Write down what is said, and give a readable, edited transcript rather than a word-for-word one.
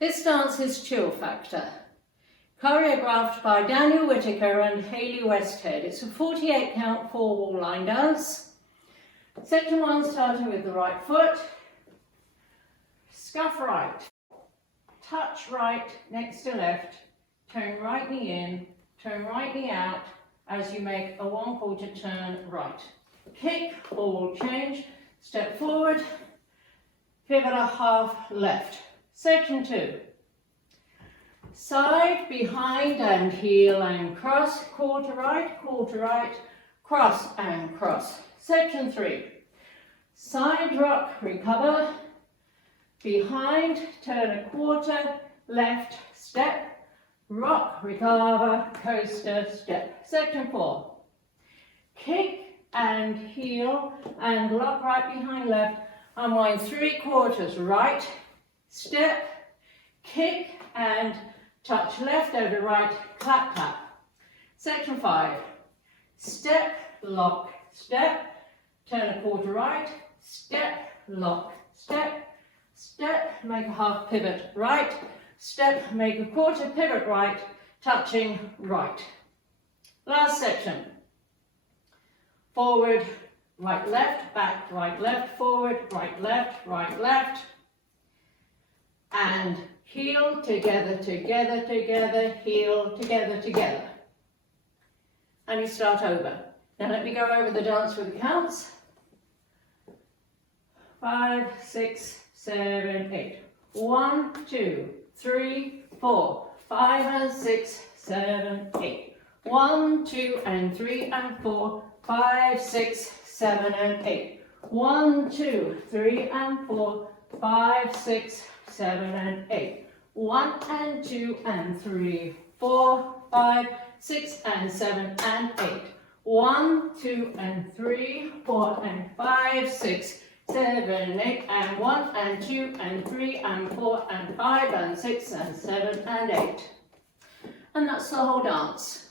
This dance is Chill Factor, choreographed by Daniel Whitaker and Hayley Westhead. It's a 48 count 4 wall line dance. Section 1 starting with the right foot, scuff right, touch right next to left, turn right knee in, turn right knee out as you make a 1/4 turn right. Kick, ball change, step forward, pivot a half left. Section 2. Side, behind and heel and cross, quarter right, cross and cross. Section 3. Side rock, recover, behind, turn a quarter, left, step, rock, recover, coaster, step. Section 4. Kick and heel and lock right behind left, unwind 3/4 right, step, kick and touch left over right, clap, clap. Section 5. Step, lock, step, turn a quarter right, step, lock, step, step, make a half pivot right, step, make a quarter pivot right, touching right. Last section. Forward, right, left, back, right, left, forward, right, left, and heel, together, together, together, heel, together, together. And you start over. Now let me go over the dance with the counts. 5, 6, 7, 8. 1, 2, 3, 4, 5 and 6, 7, 8. 1, 2 and 3 and 4, 5, 6, 7 and 8. 1, 2, 3 and 4, 5, 6, 7 and 8. 1 and 2 and 3, 4, 5, 6 and 7 and 8. 1, 2 and 3, 4 and 5, 6, 7, 8, and 1 and 2 and 3 and 4 and 5 and 6 and 7 and 8. And that's the whole dance.